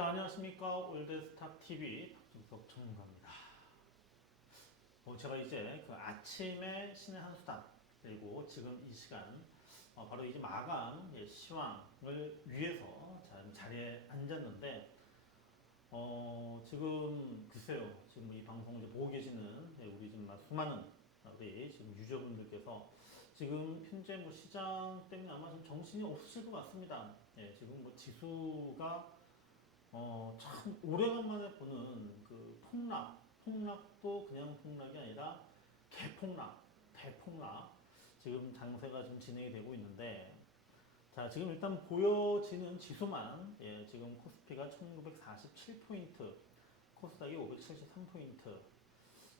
자, 안녕하십니까. 올드스탑TV 박준석 전문가입니다. 어, 제가 이제 그 아침에 신의 한 수다, 그리고 지금 이 시간, 어, 바로 이제 마감 예, 시황을 위해서 자, 자리에 앉았는데, 어, 지금 글쎄요. 지금 이 방송을 보고 계시는 예, 우리 지금 수많은 우리 지금 유저분들께서 지금 현재 뭐 시장 때문에 아마 좀 정신이 없으실 것 같습니다. 예, 지금 뭐 지수가 어, 참 오래간만에 보는 그 폭락, 폭락도 그냥 폭락이 아니라 개폭락, 대폭락. 지금 장세가 지금 진행이 되고 있는데, 자, 지금 일단 보여지는 지수만, 예, 지금 코스피가 1947포인트, 코스닥이 573포인트.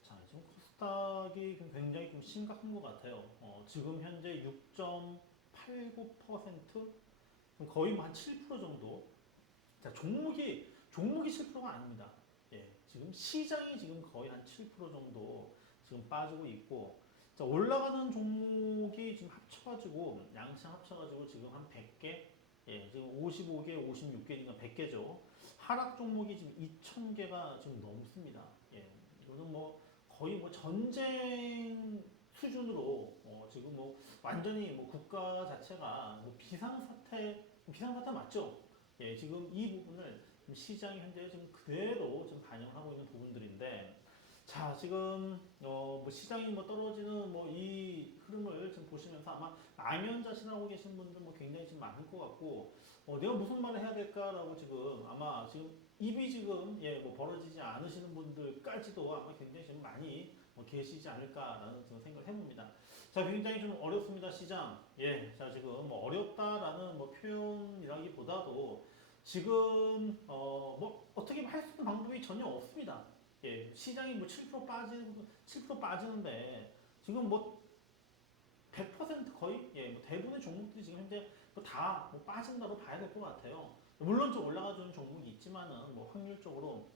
자, 지금 코스닥이 좀 굉장히 좀 심각한 것 같아요. 어, 지금 현재 6.89%, 거의 뭐한7% 정도 자, 종목이 종목이 7%가 아닙니다. 예, 지금 시장이 지금 거의 한 7% 정도 지금 빠지고 있고, 자, 올라가는 종목이 지금 합쳐가지고 양시장 합쳐가지고 지금 한 100개, 예, 지금 55개, 56개니까 100개죠. 하락 종목이 지금 2,000개가 지금 넘습니다. 예, 이거는 뭐 거의 뭐 전쟁 수준으로 어, 지금 뭐 완전히 뭐 국가 자체가 뭐 비상사태 비상사태 맞죠? 예, 지금 이 부분을 시장이 현재 지금 그대로 지금 반영하고 있는 부분들인데, 자, 지금, 어, 뭐 시장이 뭐 떨어지는 뭐 이 흐름을 지금 보시면서 아마 망연자실하고 계신 분들 뭐 굉장히 지금 많을 것 같고, 어, 내가 무슨 말을 해야 될까라고 지금 아마 지금 입이 지금 예, 뭐 벌어지지 않으시는 분들까지도 아마 굉장히 지금 많이 뭐 계시지 않을까라는 지금 생각을 해봅니다. 자, 굉장히 좀 어렵습니다, 시장. 예, 자, 지금 뭐 어렵다라는 뭐 표현이라기보다도 지금, 어, 뭐 어떻게 할 수 있는 방법이 전혀 없습니다. 예, 시장이 뭐 7% 빠지는, 7% 빠지는데 지금 뭐 100% 거의, 예, 뭐 대부분의 종목들이 지금 현재 뭐 다 뭐 빠진다고 봐야 될 것 같아요. 물론 좀 올라가주는 종목이 있지만은 뭐 확률적으로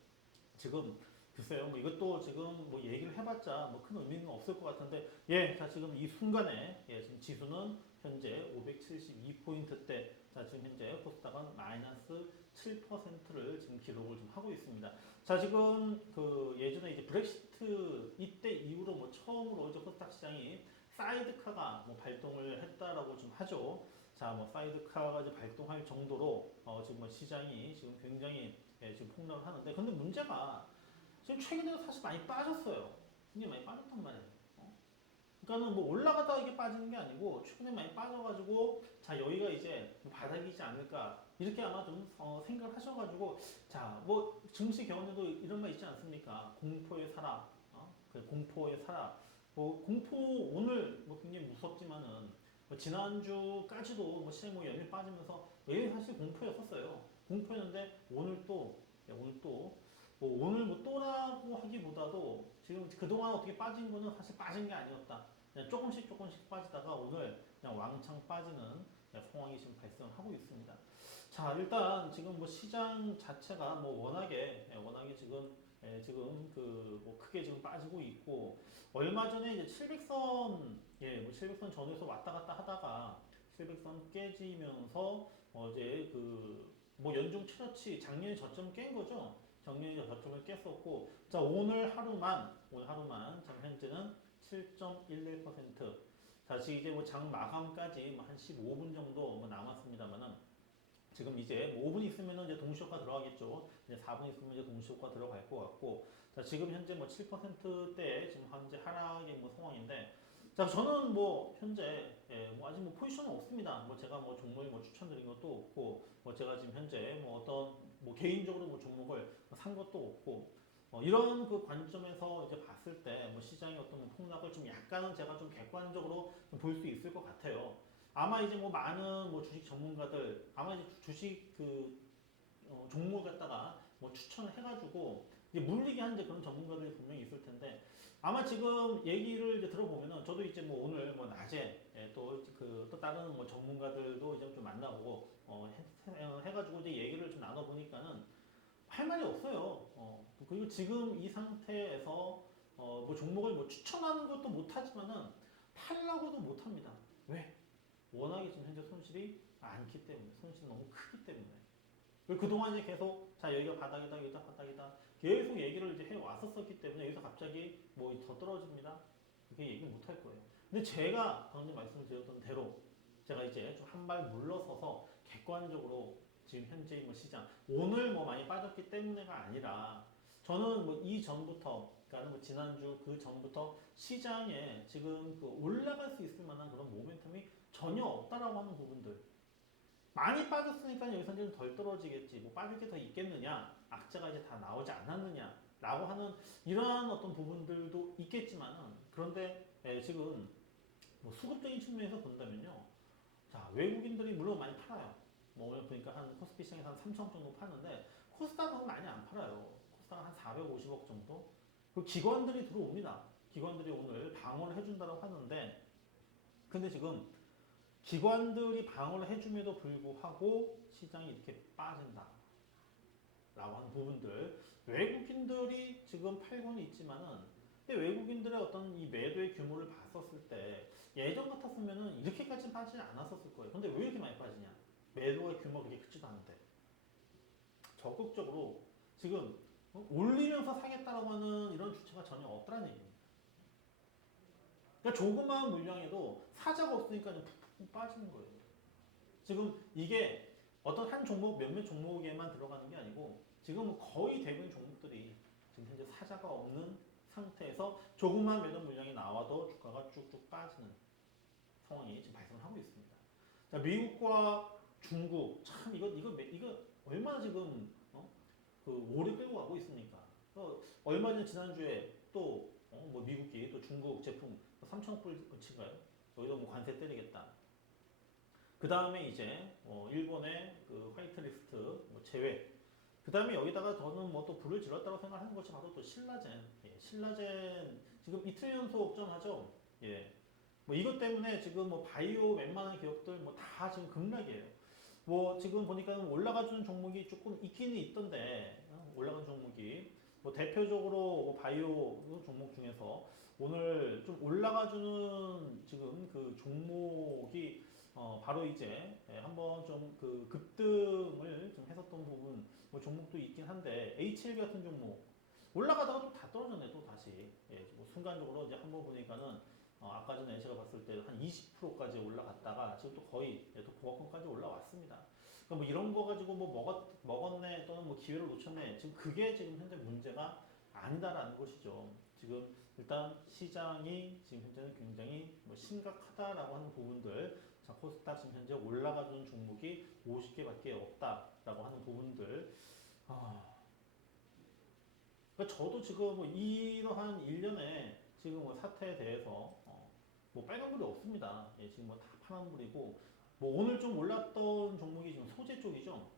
지금 글쎄요, 뭐 이것도 지금 뭐 얘기를 해봤자 뭐 큰 의미는 없을 것 같은데, 예, 자, 지금 이 순간에, 예, 지금 지수는 현재 572포인트대, 자, 지금 현재 코스닥은 마이너스 7%를 지금 기록을 좀 하고 있습니다. 자, 지금 그 예전에 이제 브렉시트 이때 이후로 뭐 처음으로 이제 코스닥 시장이 사이드카가 뭐 발동을 했다라고 좀 하죠. 자, 뭐 사이드카가 이제 발동할 정도로 어, 지금 뭐 시장이 지금 굉장히 예, 지금 폭락을 하는데, 근데 문제가 지금 최근에 사실 많이 빠졌어요. 굉장히 많이 빠졌단 말이에요. 어? 그러니까는 뭐 올라가다가 이게 빠지는 게 아니고 최근에 많이 빠져가지고 자 여기가 이제 뭐 바닥이지 않을까 이렇게 아마 좀 어, 생각을 하셔가지고 자 뭐 증시 경험에도 이런 말 있지 않습니까? 공포의 사라, 어? 그 공포의 사라. 뭐 공포 오늘 뭐 굉장히 무섭지만은 뭐 지난주까지도 뭐 시장 뭐 연일 빠지면서 매일 사실 공포였었어요. 공포였는데 오늘 또 예, 오늘 또 뭐 오늘 뭐 또라고 하기보다도 지금 그동안 어떻게 빠진 거는 사실 빠진 게 아니었다. 그냥 조금씩 조금씩 빠지다가 오늘 그냥 왕창 빠지는 상황이 지금 발생하고 있습니다. 자, 일단 지금 뭐 시장 자체가 뭐 워낙에, 예, 워낙에 지금, 예, 지금 그 뭐 크게 지금 빠지고 있고, 얼마 전에 이제 700선, 예, 뭐 700선 전에서 왔다 갔다 하다가 700선 깨지면서 어제 그 뭐 연중 최저치 작년에 저점 깬 거죠. 작년에 저점을 깼었고, 자, 오늘 하루만, 오늘 하루만, 자, 현재는 7.11%. 자, 지금 이제 뭐 장 마감까지 뭐 한 15분 정도 뭐 남았습니다만은, 지금 이제 뭐 5분 있으면 이제 동시효과 들어가겠죠. 이제 4분 있으면 이제 동시효과 들어갈 것 같고, 자, 지금 현재 뭐 7%대 지금 현재 하락의 뭐 상황인데, 자, 저는 뭐 현재 예, 뭐 아직 뭐 포지션은 없습니다. 뭐 제가 뭐 종목을 뭐 추천드린 것도 없고, 뭐 제가 지금 현재 뭐 어떤 뭐 개인적으로 뭐 종목을 산 것도 없고, 어, 이런 그 관점에서 이제 봤을 때 뭐 시장의 어떤 뭐 폭락을 좀 약간은 제가 좀 객관적으로 볼 수 있을 것 같아요. 아마 이제 뭐 많은 뭐 주식 전문가들 아마 이제 주식 그 어, 종목을 갖다가 뭐 추천을 해가지고 이제 물리게 하는 그런 전문가들이 분명히 있을 텐데 아마 지금 얘기를 이제 들어보면은 저도 이제 뭐 오늘 뭐 낮에 예, 또그 또 다른 뭐 전문가들도 이제 좀 만나보고 어, 해, 해가지고 이제 얘기를 좀 나눠 보니까는 할 말이 없어요. 어, 그리고 지금 이 상태에서 어, 뭐 종목을 뭐 추천하는 것도 못하지만은 팔라고도 못합니다. 왜? 워낙에 지금 현재 손실이 많기 때문에 손실이 너무 크기 때문에 그리고 그동안 이제 계속 자 여기가 바닥이다 여기가 바닥이다 계속 얘기를 이제 해 왔었었기 때문에 여기서 갑자기 뭐 더 떨어집니다. 그렇게 얘기 못 할 거예요. 근데 제가 방금 말씀드렸던 대로 제가 이제 좀 한 발 물러서서 객관적으로 지금 현재 뭐 시장 오늘 뭐 많이 빠졌기 때문에가 아니라 저는 뭐 이 전부터 그러니까 뭐 지난주 그 전부터 시장에 지금 그 올라갈 수 있을 만한 그런 모멘텀이 전혀 없다라고 하는 부분들 많이 빠졌으니까 여기서 좀 덜 떨어지겠지 뭐 빠질 게 더 있겠느냐 악재가 이제 다 나오지 않았느냐라고 하는 이러한 어떤 부분들도 있겠지만은 그런데 예, 지금 뭐 수급적인 측면에서 본다면요. 자 외국인들이 물론 많이 팔아요. 뭐 보니까 한 코스피 시장에서 한 3천 정도 파는데 코스닥은 많이 안 팔아요. 코스닥은 한 450억 정도? 그리고 기관들이 들어옵니다. 기관들이 오늘 방어를 해준다고 하는데 근데 지금 기관들이 방어를 해줌에도 불구하고 시장이 이렇게 빠진다. 라고 하는 부분들. 외국인들이 지금 팔고는 있지만은, 외국인들의 어떤 이 매도의 규모를 봤었을 때, 예전 같았으면은 이렇게까지 빠지지 않았었을 거예요. 근데 왜 이렇게 많이 빠지냐? 매도의 규모가 그렇게 크지도 않은데. 적극적으로 지금 어? 올리면서 사겠다라고 하는 이런 주체가 전혀 없다는 얘기입니다. 그러니까 조그마한 물량에도 사자가 없으니까 푹푹 빠지는 거예요. 지금 이게 어떤 한 종목 몇몇 종목에만 들어가는 게 아니고 지금 거의 대부분 종목들이 지금 현재 사자가 없는 상태에서 조그마한 매도 물량이 나와도 주가가 쭉쭉 빠지는 상황이 지금 발생을 하고 있습니다. 자, 미국과 중국 참 이거 이거 매- 이거 얼마나 지금 어? 그 오래 끌고 가고 있습니까? 어, 얼마 전 지난주에 또 어, 뭐 미국이 또 중국 제품 3천억 불 치가요? 여기도 뭐 관세 때리겠다. 그 다음에 이제 어, 일본의 그 화이트리스트 뭐 제외. 그 다음에 여기다가 저는 뭐 또 불을 질렀다고 생각하는 것이 바로 또 신라젠. 예, 신라젠 지금 이틀 연속 억전하죠. 예. 뭐 이것 때문에 지금 뭐 바이오 웬만한 기업들 뭐 다 지금 급락이에요. 뭐 지금 보니까 올라가 주는 종목이 조금 있기는 있던데 어, 올라간 종목이 뭐 대표적으로 뭐 바이오 종목 중에서 오늘 좀 올라가 주는 지금 그 종목이 어 바로 이제 예, 한번 좀 그 급등을 좀 했었던 부분 뭐 종목도 있긴 한데 HL 같은 종목 올라가다가 또다 떨어졌네 또 다시 예, 뭐 순간적으로 이제 한번 보니까는 어 아까 전에 제가 봤을 때 한 20%까지 올라갔다가 지금 또 거의 예, 또 고가권까지 올라왔습니다. 그러니까 뭐 이런 거 가지고 뭐 먹었 먹었네 또는 뭐 기회를 놓쳤네 지금 그게 지금 현재 문제가 아니다라는 것이죠. 지금 일단 시장이 지금 현재는 굉장히 뭐 심각하다라고 하는 부분들 자 코스닥 지금 현재 올라가주는 종목이 50개밖에 없다라고 하는 부분들. 아. 그러니까 저도 지금 뭐 이러한 일련의 지금 뭐 사태에 대해서 어, 뭐 빨간불이 없습니다. 예, 지금 뭐 다 파란불이고. 뭐 오늘 좀 올랐던 종목이 지금 소재 쪽이죠.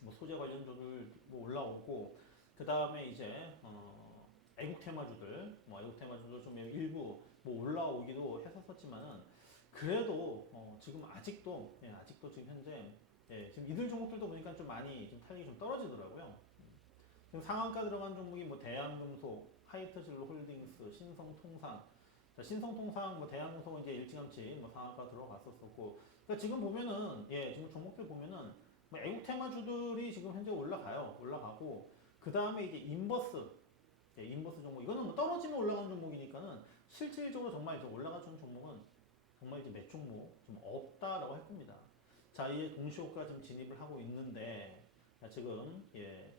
뭐 소재 관련주들 뭐 올라오고. 그 다음에 이제 어, 애국 테마주들. 뭐 애국 테마주들 좀 일부 뭐 올라오기도 했었지만은 그래도 어, 지금 아직도 예, 아직도 지금 현재 예, 지금 이들 종목들도 보니까 좀 많이 좀 탄력이 좀 떨어지더라고요. 지금 상한가 들어간 종목이 뭐 대한금속, 하이트진로 홀딩스, 신성통상. 자, 신성통상, 뭐 대한금속은 이제 일찌감치 뭐 상한가 들어갔었었고, 그러니까 지금 보면은 예 지금 종목들 보면은 뭐 애국 테마주들이 지금 현재 올라가요, 올라가고. 그 다음에 이제 인버스, 예, 인버스 종목. 이거는 뭐 떨어지면 올라가는 종목이니까는 실질적으로 정말 이제 올라가주는 종목은 정말 이제 몇 종목 좀 없다라고 할 겁니다. 자, 이제 동시호가 좀 진입을 하고 있는데 자, 지금 예.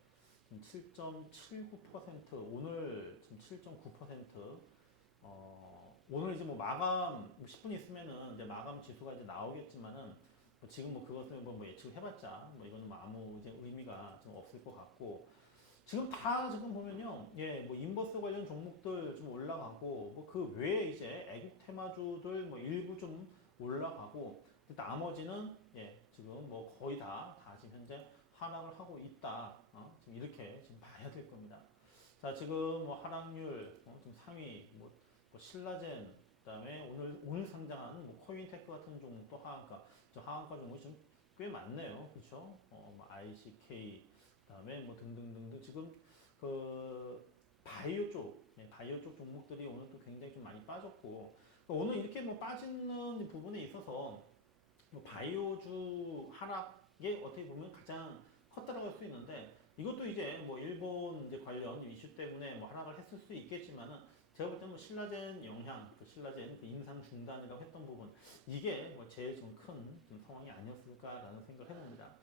7.79% 오늘 지금 7.9% 어, 오늘 이제 뭐 마감 10분 있으면은 이제 마감 지수가 이제 나오겠지만은 뭐 지금 뭐 그것을 뭐, 뭐 예측을 해봤자 뭐 이거는 뭐 아무 이제 의미가 좀 없을 것 같고 지금 다 지금 보면요 예 뭐 인버스 관련 종목들 좀 올라가고 뭐 그 외에 이제 애국 테마주들 뭐 일부 좀 올라가고 나머지는 예 지금 뭐 거의 다 다 지금 현재 하락을 하고 있다. 어? 지금 이렇게 지금 봐야 될 겁니다. 자, 지금 뭐 하락률 어, 지금 상위 뭐, 뭐 신라젠 그다음에 오늘 오늘 상장한 뭐 코인테크 같은 종목도 하한가. 저 하한가 종목이 좀 꽤 많네요. 그렇죠? 어, 뭐 ICK 그다음에 뭐 등등등등 지금 그 바이오 쪽, 예, 바이오 쪽 종목들이 오늘 또 굉장히 좀 많이 빠졌고 그러니까 오늘 이렇게 뭐 빠지는 부분에 있어서 뭐 바이오주 하락 이게 어떻게 보면 가장 컸다라고 할 수 있는데 이것도 이제 뭐 일본 이제 관련 이슈 때문에 뭐 하락을 했을 수 있겠지만은 제가 볼 때는 뭐 신라젠 영향, 그 신라젠 그 임상 중단이라고 했던 부분 이게 뭐 제일 좀 큰 상황이 아니었을까라는 생각을 해봅니다.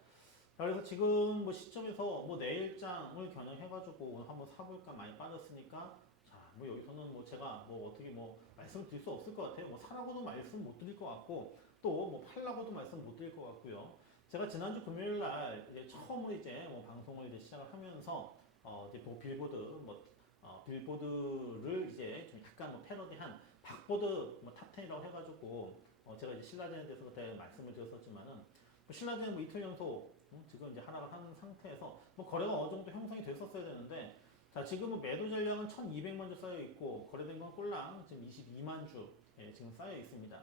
자, 그래서 지금 뭐 시점에서 뭐 내일장을 겨냥해가지고 오늘 한번 사볼까 많이 빠졌으니까 자, 뭐 여기서는 뭐 제가 뭐 어떻게 뭐 말씀 드릴 수 없을 것 같아요. 뭐 사라고도 말씀 못 드릴 것 같고 또 뭐 팔라고도 말씀 못 드릴 것 같고요. 제가 지난주 금요일 날 이제 처음으로 이제 뭐 방송을 이제 시작을 하면서 어 이제 뭐 빌보드 뭐 어, 빌보드를 이제 좀 약간 뭐 패러디한 박보드 뭐 탑10이라고 해가지고 어 제가 이제 신라젠에 대해서 그때 말씀을 드렸었지만은 뭐 신라젠 뭐 이틀 연속 음, 지금 이제 하락을 하는 상태에서 뭐 거래가 어느 정도 형성이 됐었어야 되는데 자 지금은 매도 전량은 1,200만 주 쌓여 있고 거래된 건 꼴랑 지금 22만 주 예, 지금 쌓여 있습니다.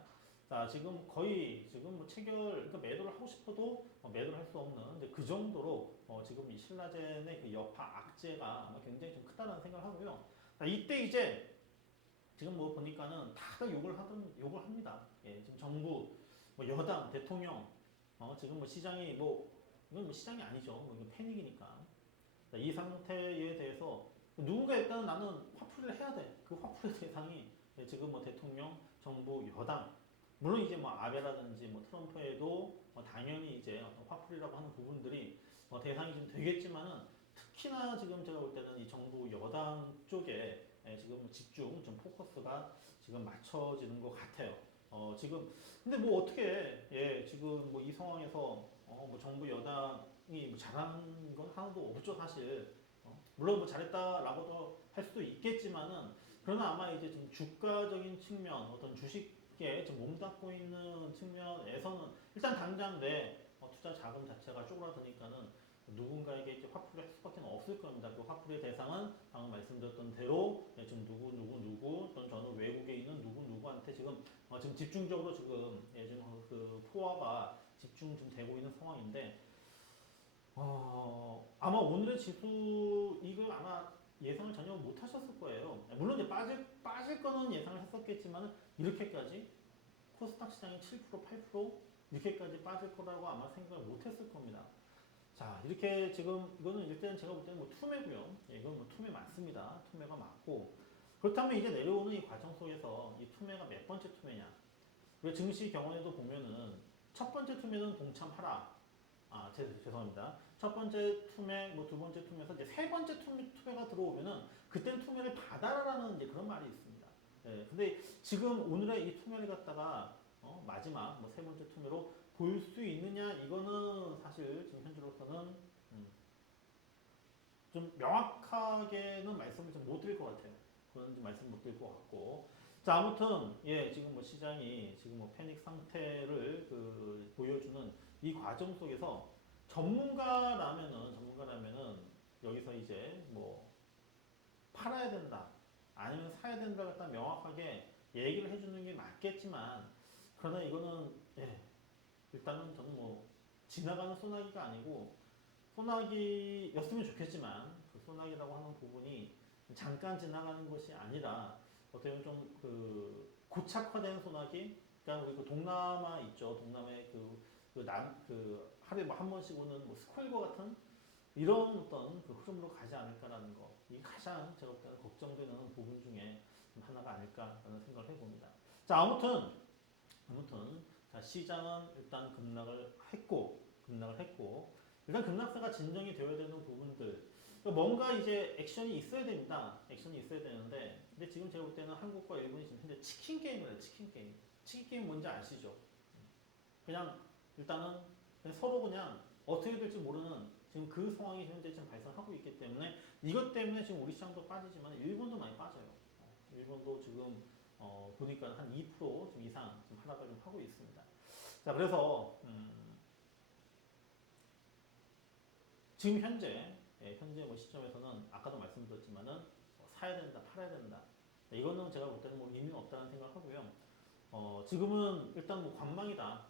자 지금 거의 지금 뭐 체결 그러니까 매도를 하고 싶어도 어, 매도를 할 수 없는 이제 그 정도로 어, 지금 이 신라젠의 그 여파 악재가 굉장히 좀 크다는 생각을 하고요. 자, 이때 이제 지금 뭐 보니까는 다들 욕을 하던 욕을 합니다. 예, 지금 정부, 뭐 여당, 대통령, 어, 지금 뭐 시장이 뭐 이건 뭐 시장이 아니죠. 뭐 이건 패닉이니까. 자, 이 상태에 대해서 누군가 일단 나는 화풀이를 해야 돼. 그 화풀이 대상이 예, 지금 뭐 대통령, 정부, 여당 물론 이제 뭐 아베라든지 뭐 트럼프에도 뭐 당연히 이제 화풀이라고 하는 부분들이 뭐 대상이 좀 되겠지만은 특히나 지금 제가 볼 때는 이 정부 여당 쪽에 예, 지금 집중 좀 포커스가 지금 맞춰지는 것 같아요. 어 지금 근데 뭐 어떻게 예 지금 뭐 이 상황에서 어 뭐 정부 여당이 뭐 잘한 건 하나도 없죠 사실. 어, 물론 뭐 잘했다라고도 할 수도 있겠지만은 그러나 아마 이제 좀 주가적인 측면 어떤 주식 게 지금 몸담고 있는 측면에서는 일단 당장 내 어, 투자 자금 자체가 쪼그라드니까는 누군가에게 이제 화풀이를 할 수밖에 없을 겁니다. 그 화풀이의 대상은 방금 말씀드렸던 대로 예, 지금 누구 누구 누구 또는 저는 외국에 있는 누구 누구한테 지금 어, 지금 집중적으로 지금 예, 지금 그 포화가 집중 좀 되고 있는 상황인데 어, 아마 오늘의 지수 이걸 아마 예상을 전혀 못 하셨을 거예요. 물론 이제 빠질 빠질 거는 예상을 했었겠지만 이렇게까지 코스닥 시장이 7% 8% 이렇게까지 빠질 거라고 아마 생각을 못 했을 겁니다. 자 이렇게 지금 이거는 일단 제가 볼 때는 뭐 투매고요. 예, 이건 뭐 투매 맞습니다. 투매가 맞고 그렇다면 이제 내려오는 이 과정 속에서 이 투매가 몇 번째 투매냐? 왜 증시 경험에도 보면은 첫 번째 투매는 동참 하락. 아, 제, 죄송합니다. 첫 번째 투매, 뭐 두 번째 투매에서 이제 세 번째 투매, 투매가 들어오면은 그때는 투매를 받아라라는 이제 그런 말이 있습니다. 예, 근데 지금 오늘의 이 투매를 갖다가 어, 마지막 뭐 세 번째 투매로 볼 수 있느냐 이거는 사실 지금 현재로서는 음, 좀 명확하게는 말씀을 좀 못 드릴 것 같아요. 좀 말씀 못 드릴 것 같고 자 아무튼 예 지금 뭐 시장이 지금 뭐 패닉 상태를 그 보여주는 이 과정 속에서 전문가라면은 전문가라면은 여기서 이제 뭐 팔아야 된다 아니면 사야 된다 갖다 명확하게 얘기를 해주는 게 맞겠지만 그러나 이거는 예 일단은 저는 뭐 지나가는 소나기가 아니고 소나기였으면 좋겠지만 그 소나기라고 하는 부분이 잠깐 지나가는 것이 아니라 어떻게 보면 좀 그 고착화된 소나기? 그러니까 우리 그 동남아 있죠. 동남아의 그그남그 하루에 뭐 한 번씩 오는 뭐 스콜과 같은 이런 어떤 그 흐름으로 가지 않을까라는 거. 이게 가장 제가 볼 때는 걱정되는 부분 중에 하나가 아닐까라는 생각을 해봅니다. 자 아무튼 아무튼 자 시장은 일단 급락을 했고 급락을 했고 일단 급락세가 진정이 되어야 되는 부분들 뭔가 이제 액션이 있어야 됩니다. 액션이 있어야 되는데 근데 지금 제가 볼 때는 한국과 일본이 지금 현재 치킨 게임을 해요. 치킨 게임. 치킨 게임 뭔지 아시죠? 그냥 일단은 그냥 서로 그냥 어떻게 될지 모르는 지금 그 상황이 현재 지금 발생하고 있기 때문에 이것 때문에 지금 우리 시장도 빠지지만 일본도 많이 빠져요. 어, 일본도 지금 어, 보니까 한2%좀 이상 지금 하락을 좀 하고 있습니다. 자 그래서 음, 지금 현재 예, 현재 뭐 시점에서는 아까도 말씀드렸지만은 뭐 사야 된다, 팔아야 된다. 네, 이거는 제가 볼 때는 뭐 의미는 없다는 생각을 하고요. 어, 지금은 일단 뭐 관망이다.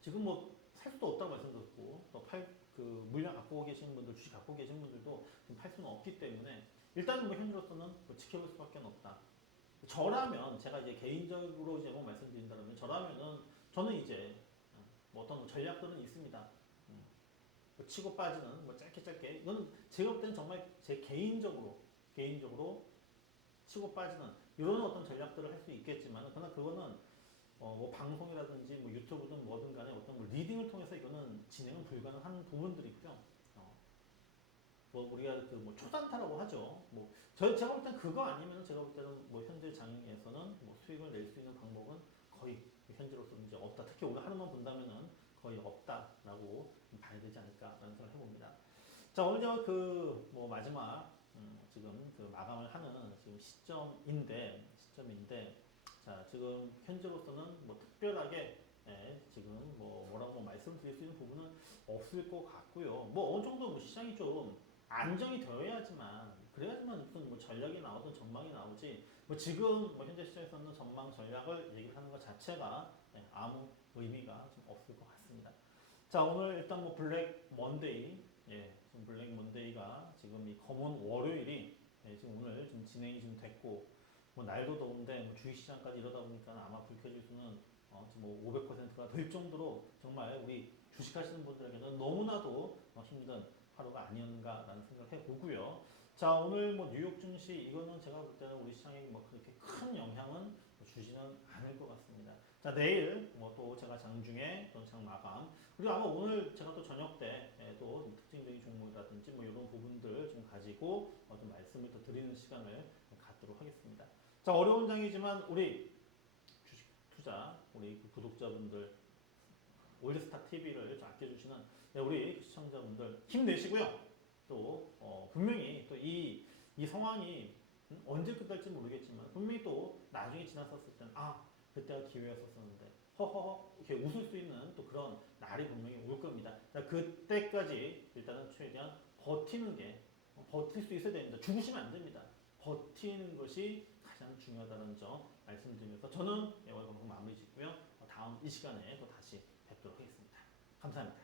지금 뭐 살 수도 없다고 말씀드렸고 또 팔 그 물량 갖고 계시는 분들 주식 갖고 계신 분들도 지금 팔 수는 없기 때문에 일단은 뭐 현재로서는 뭐 지켜볼 수밖에 없다. 저라면 제가 이제 개인적으로 이제 뭐 말씀드린다면 저라면은 저는 이제 뭐 어떤 전략들은 있습니다. 음. 뭐 치고 빠지는 뭐 짧게 짧게 이건 제가 볼 때는 정말 제 개인적으로 개인적으로 치고 빠지는 이런 어떤 전략들을 할 수 있겠지만 그러나 그거는 어, 뭐 방송이라든지 뭐 유튜브든 뭐든 간에 어떤 뭐 리딩을 통해서 이거는 진행은 불가능한 부분들이고요. 어, 뭐 우리가 그 뭐 초단타라고 하죠. 뭐 저, 제가 볼 때는 그거 아니면 제가 볼 때는 뭐 현재 장에서는 뭐 수익을 낼 수 있는 방법은 거의 현재로서는 이제 없다. 특히 오늘 하루만 본다면은 거의 없다라고 봐야 되지 않을까라는 생각을 해봅니다. 자 오늘 저 그 뭐 마지막 음, 지금 그 마감을 하는 지금 시점인데 시점인데 자 지금 현재로서는 뭐 특별하게 예, 지금 뭐 뭐라고 말씀드릴 수 있는 부분은 없을 것 같고요. 뭐 어느 정도 뭐 시장이 좀 안정이 되어야지만 그래야지만 무슨 뭐 전략이 나오든 전망이 나오지 뭐 지금 뭐 현재 시장에서는 전망 전략을 얘기를 하는 것 자체가 예, 아무 의미가 좀 없을 것 같습니다. 자 오늘 일단 뭐 블랙 먼데이 예 지금 블랙 먼데이가 지금 이 검은 월요일이 예, 지금 오늘 좀 진행이 좀 됐고 뭐 날도 더운데 뭐 주식 시장까지 이러다 보니까 아마 불쾌지수는 어, 뭐 500%가 될 정도로 정말 우리 주식하시는 분들에게는 너무나도 어, 힘든 하루가 아니었는가라는 생각을 해보고요. 자 오늘 뭐 뉴욕 증시 이거는 제가 볼 때는 우리 시장에 뭐 그렇게 큰 영향은 주지는 않을 것 같습니다. 자 내일 뭐 또 제가 장중에 또는 장 마감 그리고 아마 오늘 제가 또 저녁 때또 특징적인 종목이라든지 뭐 이런 부분들 좀 가지고 어, 좀 말씀을 또 드리는 시간을 갖도록 하겠습니다. 자 어려운 장이지만 우리 주식 투자 우리 그 구독자분들 올드스타 TV를 아껴주시는 네, 우리 시청자분들 힘내시고요. 또 어, 분명히 또 이 이 상황이 음, 언제 끝날지 모르겠지만 분명히 또 나중에 지났었을 때는 아 그때가 기회였었는데 허허허 이렇게 웃을 수 있는 또 그런 날이 분명히 올 겁니다. 자, 그때까지 일단은 최대한 버티는 게 어, 버틸 수 있어야 됩니다. 죽으시면 안 됩니다. 버티는 것이 가장 중요하다는 점 말씀드리면서 저는 오늘 방송 마무리 짓고요. 어, 다음 이 시간에 또 다시 뵙도록 하겠습니다. 감사합니다.